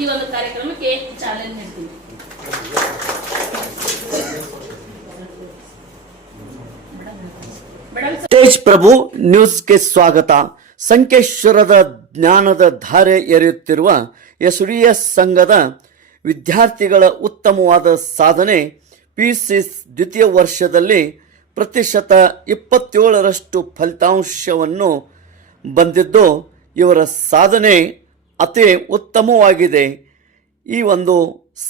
ಈ ಒಂದು ಕಾರ್ಯಕ್ರಮಕ್ಕೆ ಚಾಲನೆ ಮೇಡಮ್ ತೇಜ್ ಪ್ರಭು ನ್ಯೂಸ್ಗೆ ಸ್ವಾಗತ. ಸಂಕೇಶ್ವರದ ಜ್ಞಾನದ ಧಾರೆ ಎರೆಯುತ್ತಿರುವ ಎಸುಡಿಯ ಸಂಘದ ವಿದ್ಯಾರ್ಥಿಗಳ ಉತ್ತಮವಾದ ಸಾಧನೆ ಪಿ ಸಿ ದ್ವಿತೀಯ ವರ್ಷದಲ್ಲಿ ಪ್ರತಿಶತ ಇಪ್ಪತ್ತೇಳರಷ್ಟು ಫಲಿತಾಂಶವನ್ನು ಬಂದಿದ್ದು, ಇವರ ಸಾಧನೆ ಅತಿ ಉತ್ತಮವಾಗಿದೆ. ಈ ಒಂದು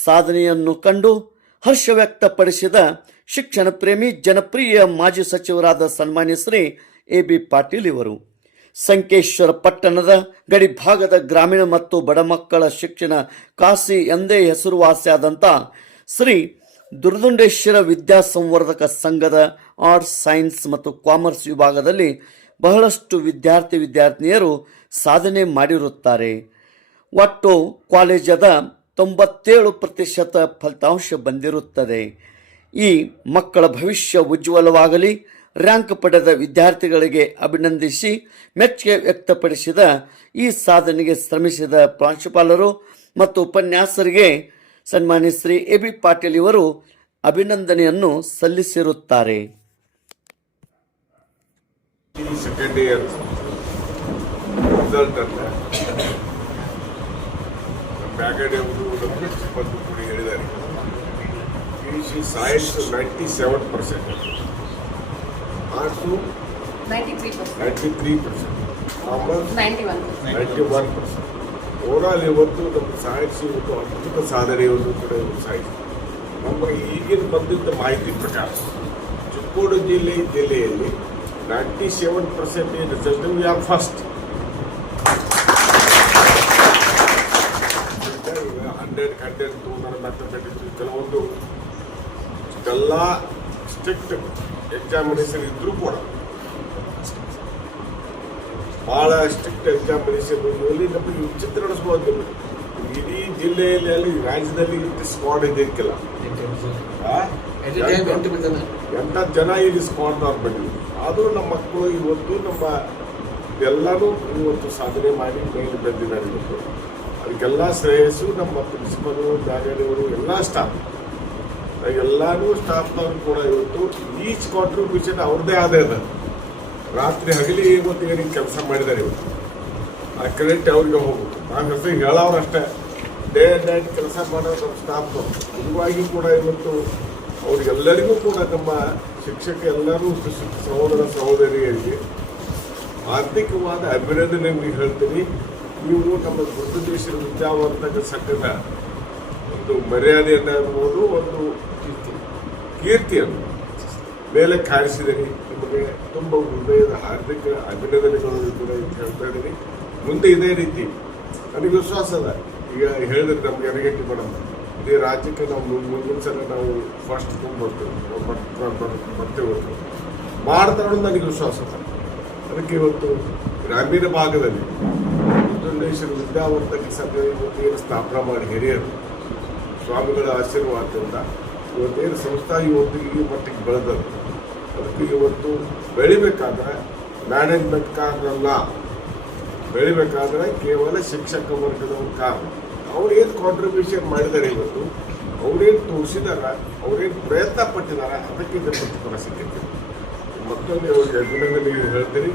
ಸಾಧನೆಯನ್ನು ಕಂಡು ಹರ್ಷ ವ್ಯಕ್ತಪಡಿಸಿದ ಶಿಕ್ಷಣ ಪ್ರೇಮಿ ಜನಪ್ರಿಯ ಮಾಜಿ ಸಚಿವರಾದ ಸನ್ಮಾನ್ಯ ಶ್ರೀ ಎ ಬಿ ಪಾಟೀಲ್ ಇವರು. ಸಂಕೇಶ್ವರ ಪಟ್ಟಣದ ಗಡಿ ಭಾಗದ ಗ್ರಾಮೀಣ ಮತ್ತು ಬಡ ಮಕ್ಕಳ ಶಿಕ್ಷಣ ಕಾಸಿ ಎಂದೇ ಹೆಸರುವಾಸಿಯಾದಂಥ ಶ್ರೀ ದುರ್ದುಂಡೇಶ್ವರ ವಿದ್ಯಾ ಸಂವರ್ಧಕ ಸಂಘದ ಆರ್ಟ್ಸ್, ಸೈನ್ಸ್ ಮತ್ತು ಕಾಮರ್ಸ್ ವಿಭಾಗದಲ್ಲಿ ಬಹಳಷ್ಟು ವಿದ್ಯಾರ್ಥಿ, ವಿದ್ಯಾರ್ಥಿನಿಯರು ಸಾಧನೆ ಮಾಡಿರುತ್ತಾರೆ. ಒಟ್ಟು ಕಾಲೇಜದ ತೊಂಬತ್ತೇಳು ಪ್ರತಿಶತ ಫಲಿತಾಂಶ ಬಂದಿರುತ್ತದೆ. ಈ ಮಕ್ಕಳ ಭವಿಷ್ಯ ಉಜ್ವಲವಾಗಲಿ, ರ್ಯಾಂಕ್ ಪಡೆದ ವಿದ್ಯಾರ್ಥಿಗಳಿಗೆ ಅಭಿನಂದಿಸಿ ಮೆಚ್ಚುಗೆ ವ್ಯಕ್ತಪಡಿಸಿದ ಈ ಸಾಧನೆಗೆ ಶ್ರಮಿಸಿದ ಪ್ರಾಂಶುಪಾಲರು ಮತ್ತು ಉಪನ್ಯಾಸರಿಗೆ ಸನ್ಮಾನ್ಯ ಶ್ರೀ ಎ ಬಿ ಪಾಟೀಲ್ ಇವರು ಅಭಿನಂದನೆಯನ್ನು ಸಲ್ಲಿಸಿರುತ್ತಾರೆ. ಬ್ಯಾಗಡೆ ನಮ್ಮ ಪ್ರಿನ್ಸಿಪಲ್ ಕೂಡ ಹೇಳಿದ್ದಾರೆ. C science ninety seven percent arts 93%. Ninety three percent commerce 91%. Ninety one percent overall ಇವತ್ತು ನಮ್ಮ ಸೈನ್ಸ್ ಇವತ್ತು ಅದ್ಭುತ ಸಾಧನೆಯನ್ನು ಕೂಡ ಸೈನ್ಸ್ ನಮ್ಮ ಈಗಿನ ಬಂದಿದ್ದ ಮಾಹಿತಿ ಪ್ರಕಾರ ಚಿಕ್ಕೋಡು ಜಿಲ್ಲೆ ಜಿಲ್ಲೆಯಲ್ಲಿ ninety seven percentage result we are first hundred hundred two hundred mathematics ಕೆಲವೊಂದು ಎಲ್ಲ ಸ್ಟ್ರಿಕ್ಟ್ ಎಕ್ಸಾಮಿನೇಷನ್ ಇದ್ದರೂ ಕೂಡ ಭಾಳ ಸ್ಟ್ರಿಕ್ಟ್ ಎಕ್ಸಾಮಿನೇಷನ್ ಇಲ್ಲಿ ನಮಗೆ ವಿಚಿತ್ರ ನಡೆಸ್ಬೋದು ಇಡೀ ಜಿಲ್ಲೆಯಲ್ಲಿ ಅಲ್ಲಿ ರಾಜ್ಯದಲ್ಲಿ ಇಷ್ಟು ಸ್ಕ್ವಾಡ್ ಇದಕ್ಕಿಲ್ಲ ಆ? ಎಂಥ ಜನ ಇಲ್ಲಿ ಸ್ಕ್ವಾಡ್ನವ್ರು ಬಂದಿದ್ರು ಆದರೂ ನಮ್ಮ ಮಕ್ಕಳು ಇವತ್ತು ನಮ್ಮ ಎಲ್ಲರೂ ಇವತ್ತು ಸಾಧನೆ ಮಾಡಿ ಮೇಲೆ ಬಂದಿದ್ದಾರೆ. ಇವತ್ತು ಅದಕ್ಕೆಲ್ಲ ಶ್ರೇಯಸ್ಸು, ನಮ್ಮ ಪ್ರಿನ್ಸಿಪಲು ಬ್ಯಾಗಡಿಯವರು ಎಲ್ಲ ಸ್ಟಾಫ್ ಎಲ್ಲರೂ ಸ್ಟಾಫ್ನವರು ಕೂಡ ಇವತ್ತು ಈಚ್ ಕಾಂಟ್ರಿಬ್ಯೂಷನ್ ಅವ್ರದ್ದೇ ಆದ ರಾತ್ರಿ ಹಗಲಿ ಇವತ್ತು ಏನಿಗೆ ಕೆಲಸ ಮಾಡಿದ್ದಾರೆ ಇವತ್ತು ಆ ಕ್ರೆಡಿಟ್ ಅವ್ರಿಗೆ ಹೋಗ್ಬೇಕು. ನಾನು ಹೆಸರು ಹೇಳೋರು ಅಷ್ಟೇ. ಡೇ ಆ್ಯಂಡ್ ನೈಟ್ ಕೆಲಸ ಮಾಡೋ ನಮ್ಮ ಸ್ಟಾಫ್ ನಿಜವಾಗಿ ಕೂಡ ಇವತ್ತು ಅವ್ರಿಗೆಲ್ಲರಿಗೂ ಕೂಡ ನಮ್ಮ ಶಿಕ್ಷಕ ಎಲ್ಲರೂ ಸಹೋದರ ಸಹೋದರಿಯರಿಗೆ ಆರ್ಥಿಕವಾದ ಅಭಿನಂದನೆಗಳಿಗೆ ಹೇಳ್ತೀನಿ. ನೀವು ನಮ್ಮ ದೊಡ್ಡ ದೇಶದ ವಿದ್ಯಾವರ್ಧಕ ಸಂಘದ ಒಂದು ಮರ್ಯಾದೆಯನ್ನು ಇರ್ಬೋದು ಒಂದು ಕೀರ್ತಿಯನ್ನು ಮೇಲೆ ಕಾರಿಸಿದರೆ ನಿಮಗೆ ತುಂಬ ಹೃದಯದ ಹಾರ್ದಿಕ ಅಭಿನಂದನೆಗಳು ಕೂಡ ಅಂತ ಹೇಳ್ತಾ ಇದ್ದೀನಿ. ಮುಂದೆ ಇದೇ ರೀತಿ, ನನಗೆ ವಿಶ್ವಾಸ ಅದ. ಈಗ ಹೇಳಿದ್ರೆ ನಮ್ಗೆ ಅರಗಟ್ಟಿ ಮೇಡಮ್ ಇದೇ ರಾಜ್ಯಕ್ಕೆ ನಾವು ಮುಂದ್- ಮುಂದಿನ ಸಲ ನಾವು ಫಸ್ಟ್ ತುಂಬ ಬರ್ತೇವೆ. ಮಾಡ್ತಾರೆ ನನಗೆ ವಿಶ್ವಾಸ ಅದ. ಅದಕ್ಕೆ ಇವತ್ತು ಗ್ರಾಮೀಣ ಭಾಗದಲ್ಲಿ ದುಂಡೇಶ್ವರ ವಿದ್ಯಾವರ್ಧಕ ಸಂಘ ಸ್ಥಾಪನೆ ಮಾಡಿ ಹಿರಿಯರು. ಸ್ವಾಮಿಗಳ ಆಶೀರ್ವಾದದಿಂದ ಇವತ್ತೇನು ಸಂಸ್ಥಾ ಇವತ್ತು ಈ ಮಟ್ಟಿಗೆ ಬೆಳೆದದ್ದು. ಅದಕ್ಕೆ ಇವತ್ತು ಬೆಳಿಬೇಕಾದ್ರೆ ಮ್ಯಾನೇಜ್ಮೆಂಟ್ ಕಾರಣಲ್ಲ ಬೆಳಿಬೇಕಾದ್ರೆ ಕೇವಲ ಶಿಕ್ಷಕ ವರ್ಗದವ್ರ ಕಾರಣ. ಅವ್ರು ಏನು ಕಾಂಟ್ರಿಬ್ಯೂಷನ್ ಮಾಡಿದ್ದಾರೆ ಇವತ್ತು? ಅವ್ರೇನು ತೋರಿಸಿದಾರ? ಅವ್ರೇನು ಪ್ರಯತ್ನ ಪಟ್ಟಿದಾರ? ಅದಕ್ಕೆ ಇದರ ಪ್ರತಿಫಲ ಸಿಕ್ಕಿತ್ತು ಮತ್ತೊಂದು ಅಭಿನಂದನೆ ಹೇಳ್ತೀನಿ.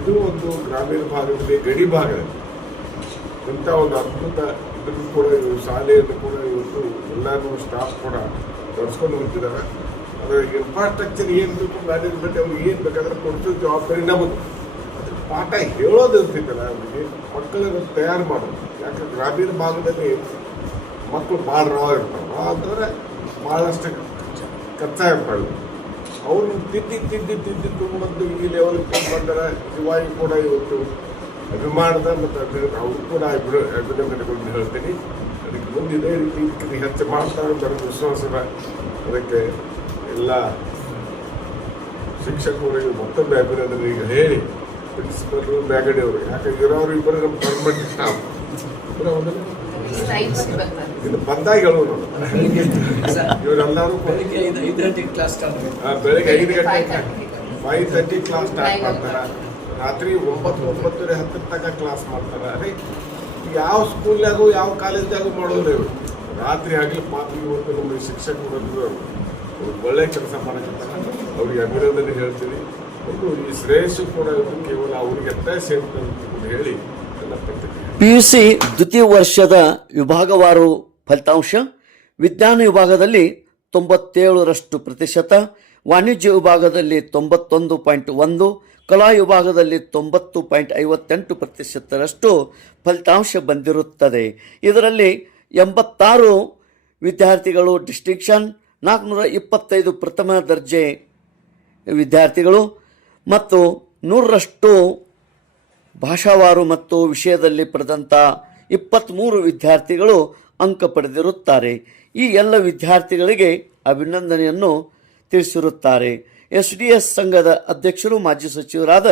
ಇದು ಒಂದು ಗ್ರಾಮೀಣ ಭಾಗದಲ್ಲಿ ಗಡಿ ಭಾಗದಲ್ಲಿ ಇಂಥ ಒಂದು ಅದ್ಭುತ ಇದನ್ನು ಕೂಡ ಶಾಲೆಯನ್ನು ಕೂಡ ಇವತ್ತು ಎಲ್ಲರೂ ಸ್ಟಾಫ್ ಕೂಡ ನಡೆಸ್ಕೊಂಡು ಹೋಗ್ತಿದ್ದಾರೆ. ಅದರ ಇನ್ಫ್ರಾಸ್ಟ್ರಕ್ಚರ್ ಏನು ಬೇಕು ಮ್ಯಾನೇಜ್ಮೆಂಟ್ ಅವ್ರಿಗೆ ಏನು ಬೇಕಾದ್ರೆ ಕೊಡ್ತು ಜವಾಬ್ದಾರಿ ನಮ್ಮದು ಅದ್ರ ಪಾಠ ಹೇಳೋದು ಇರ್ತಿದ್ದಲ್ಲ ಅವರಿಗೆ ಮಕ್ಕಳನ್ನು ತಯಾರು ಮಾಡೋದು. ಯಾಕಂದ್ರೆ ಗ್ರಾಮೀಣ ಭಾಗದಲ್ಲಿ ಮಕ್ಕಳು ಭಾಳ ರಾ ಇರ್ತಾರೆ. ರಾ ಅಂತಂದ್ರೆ ಭಾಳಷ್ಟು ಕಚ್ಚಾ ತಿಂದು ತಿಂದು ತಿದ್ದಿ ತುಂಬಂದು ಈ ಲೆವೆಲ್ಗೆ ಬಂದರೆ. ನಿಜವಾಗಿ ಕೂಡ ಇವತ್ತು ಅಭಿಮಾನದ ಮತ್ತು ಅಭಿವೃದ್ಧಿ ಅವ್ರು ಕೂಡ ಅಭಿ- ಅಭಿನಂದನೆಗಳನ್ನು ಹೇಳ್ತೀನಿ. ಅದಕ್ಕೆ ಮುಂದೆ ಇದೇ ರೀತಿ ಹೆಚ್ಚು ಮಾಡ್ತಾರೆ ಅಂತ ನನಗೆ ವಿಶ್ವಾಸದ ಅದಕ್ಕೆ ಎಲ್ಲ ಶಿಕ್ಷಕರಿಗೆ ಮತ್ತೊಮ್ಮೆ ಅಭಿನಂದನೆ ಈಗ ಹೇಳಿ. ಪ್ರಿನ್ಸಿಪಲ್ ಬ್ಯಾಗಡಿ ಅವರು ಯಾಕೆ ಇರೋರು ಇಬ್ಬರು ನಮ್ಮ ಪರ್ಮನೆಂಟ್ ಸ್ಟಾಫ್ ಇದು ಬಂದಾಗ ಹೇಳುವ ಇವರೆಲ್ಲರೂ ಬೆಳಿಗ್ಗೆ ಐದು ಗಂಟೆ. ಫೈವ್ ತರ್ಟಿ ಕ್ಲಾಸ್ ಸ್ಟಾರ್ಟ್ ಮಾಡ್ತಾರೆ? ರಾತ್ರಿ ಒಂಬತ್ತು, ಒಂಬತ್ತುವರೆ ಹತ್ತರ ತನಕ ಕ್ಲಾಸ್ ಮಾಡ್ತಾರೆ. ರೀ ಯಾವ ಸ್ಕೂಲ್ನಾಗೂ ಯಾವ ಕಾಲೇಜ್ನಾಗೂ ಮಾಡೋದು ಇವರು. ರಾತ್ರಿ ಆಗಲಿ ಪಾತ್ರಿ ಇವತ್ತು ನಮ್ಮ ಶಿಕ್ಷಕರು ಅವರು. ಅವ್ರು ಒಳ್ಳೆ ಕೆಲಸ ಮಾಡೋಕ್ಕಿಂತ ಅವ್ರಿಗೆ ಅಭಿನಂದನೆ ಹೇಳ್ತೀನಿ. ಒಂದು ಈ ಶ್ರೇಯಸ್ಸು ಕೂಡ ಕೇವಲ ಅವ್ರಿಗೆ ಅಷ್ಟೇ ಸೇರ್ತದೆ ಹೇಳಿ ಎಲ್ಲ ಪ್ರತಿಕ್ರಿಯೆ. ಸಿ ದ್ವಿತೀಯ ವರ್ಷದ ವಿಭಾಗವಾರು ಫಲಿತಾಂಶ. ವಿಜ್ಞಾನ ವಿಭಾಗದಲ್ಲಿ ತೊಂಬತ್ತೇಳರಷ್ಟು ಪ್ರತಿಶತ. ವಾಣಿಜ್ಯ ವಿಭಾಗದಲ್ಲಿ ತೊಂಬತ್ತೊಂದು ಪಾಯಿಂಟ್ ಒಂದು, ಕಲಾ ವಿಭಾಗದಲ್ಲಿ ತೊಂಬತ್ತು ಪಾಯಿಂಟ್ ಐವತ್ತೆಂಟು ಪ್ರತಿಶತರಷ್ಟು ಫಲಿತಾಂಶ ಬಂದಿರುತ್ತದೆ. ಇದರಲ್ಲಿ ಎಂಬತ್ತಾರು ವಿದ್ಯಾರ್ಥಿಗಳು ಡಿಸ್ಟಿಂಕ್ಷನ್, ನಾಲ್ಕುನೂರ ಇಪ್ಪತ್ತೈದು ಪ್ರಥಮ ದರ್ಜೆ ವಿದ್ಯಾರ್ಥಿಗಳು ಮತ್ತು ನೂರರಷ್ಟು ಭಾಷಾವಾರು ಮತ್ತು ವಿಷಯದಲ್ಲಿ ಪಡೆದಂಥ ಇಪ್ಪತ್ತ್ಮೂರು ವಿದ್ಯಾರ್ಥಿಗಳು ಅಂಕ ಪಡೆದಿರುತ್ತಾರೆ. ಈ ಎಲ್ಲ ವಿದ್ಯಾರ್ಥಿಗಳಿಗೆ ಅಭಿನಂದನೆಯನ್ನು ತಿಳಿಸಿರುತ್ತಾರೆ. ಎಸ್ ಡಿ ಎಸ್ ಸಂಘದ ಅಧ್ಯಕ್ಷರು, ಮಾಜಿ ಸಚಿವರಾದ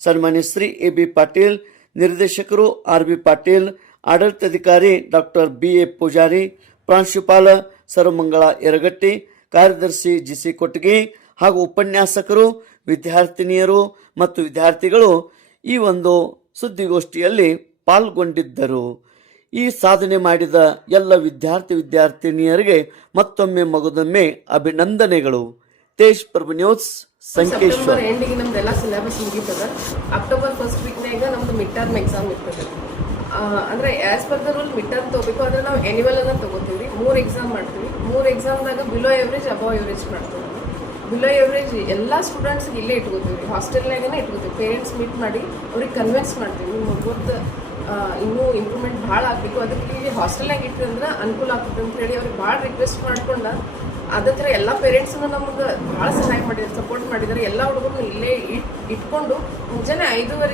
ಸನ್ಮಾನ್ಯ ಶ್ರೀ ಎ ಬಿ ಪಾಟೀಲ್, ನಿರ್ದೇಶಕರು ಆರ್ ಬಿ ಪಾಟೀಲ್, ಆಡಳಿತಾಧಿಕಾರಿ ಡಾಕ್ಟರ್ ಬಿ ಎ ಪೂಜಾರಿ, ಪ್ರಾಂಶುಪಾಲ ಸರ್ವಮಂಗಳ ಯರಗಟ್ಟಿ, ಕಾರ್ಯದರ್ಶಿ ಜಿ ಸಿ ಕೊಟ್ಟಿಗೆ ಹಾಗೂ ಉಪನ್ಯಾಸಕರು, ವಿದ್ಯಾರ್ಥಿನಿಯರು ಮತ್ತು ವಿದ್ಯಾರ್ಥಿಗಳು ಈ ಒಂದು ಸುದ್ದಿಗೋಷ್ಠಿಯಲ್ಲಿ ಪಾಲ್ಗೊಂಡಿದ್ದರು. ಈ ಸಾಧನೆ ಮಾಡಿದ ಎಲ್ಲ ವಿದ್ಯಾರ್ಥಿ ವಿದ್ಯಾರ್ಥಿನಿಯರಿಗೆ ಮತ್ತೊಮ್ಮೆ ಮಗದೊಮ್ಮೆ ಅಭಿನಂದನೆಗಳು. ತೇಜ್ ಪ್ರಭು ನ್ಯೂಸ್, ಸಂಕೇಶ್ವರ. ಎಂಡಿಗೆ ನಮ್ದೆಲ್ಲ ಸಿಲೆಬಸ್ ಮುಗೀತದ. ಅಕ್ಟೋಬರ್ ಫಸ್ಟ್ ವೀಕ್ನಾಗ ನಮ್ದು ಮಿಡ್ ಟರ್ಮ್ ಎಕ್ಸಾಮ್ ಇರ್ತದೆ ಅಂದ್ರೆ as per the rule mid term ತಗೋಬೇಕು ಅಂದ್ರೆ ನಾವು ಎನ್ಯುವಲ್ ಅನ್ನ ತಗೋತೀವಿ ಮೂರು ಎಕ್ಸಾಮ್ ಮಾಡ್ತೀವಿ. ಮೂರು ಎಕ್ಸಾಮ್ದಾಗ ಬಿಲೋ ಎವರೇಜ್ ಅಬವ್ ಎವರೇಜ್ ಮಾಡ್ತೀವಿ. ಬಿಲೋ ಎವರೇಜ್ ಎಲ್ಲ ಸ್ಟೂಡೆಂಟ್ಸ್ಗೆ ಇಲ್ಲೇ ಇಟ್ಕೋತೀವಿ ಹಾಸ್ಟೆಲ್ನಾಗನೇ ಇಟ್ಕೋತೀವಿ. ಪೇರೆಂಟ್ಸ್ ಮೀಟ್ ಮಾಡಿ, ಅವ್ರಿಗೆ ಕನ್ವಿನ್ಸ್ ಮಾಡ್ತೀವಿ. ನಿಮ್ಮ ಮಗುವತ್ತು ಇನ್ನೂ ಇಂಪ್ರೂವ್ಮೆಂಟ್ ಭಾಳ ಆಗಬೇಕು. ಅದಕ್ಕೆ ಇಲ್ಲಿ ಹಾಸ್ಟೆಲ್ನಾಗ ಇಟ್ಟರೆ ಅಂದ್ರೆ ಅನುಕೂಲ ಆಗ್ತದೆ ಅಂತ ಹೇಳಿ ಅವ್ರಿಗೆ ಭಾಳ ರಿಕ್ವೆಸ್ಟ್ ಮಾಡ್ಕೊಂಡ. ಅದೇ ಥರ ಎಲ್ಲ ಪೇರೆಂಟ್ಸ್ನು ನಮ್ಗೆ ಭಾಳ ಸಹಾಯ ಮಾಡಿದ್ದಾರೆ ಸಪೋರ್ಟ್ ಮಾಡಿದ್ದಾರೆ. ಎಲ್ಲ ಹುಡುಗರು ಇಲ್ಲೇ ಇಟ್, ಇಟ್ಕೊಂಡು ಮುಂಜಾನೆ ಐದೂವರೆ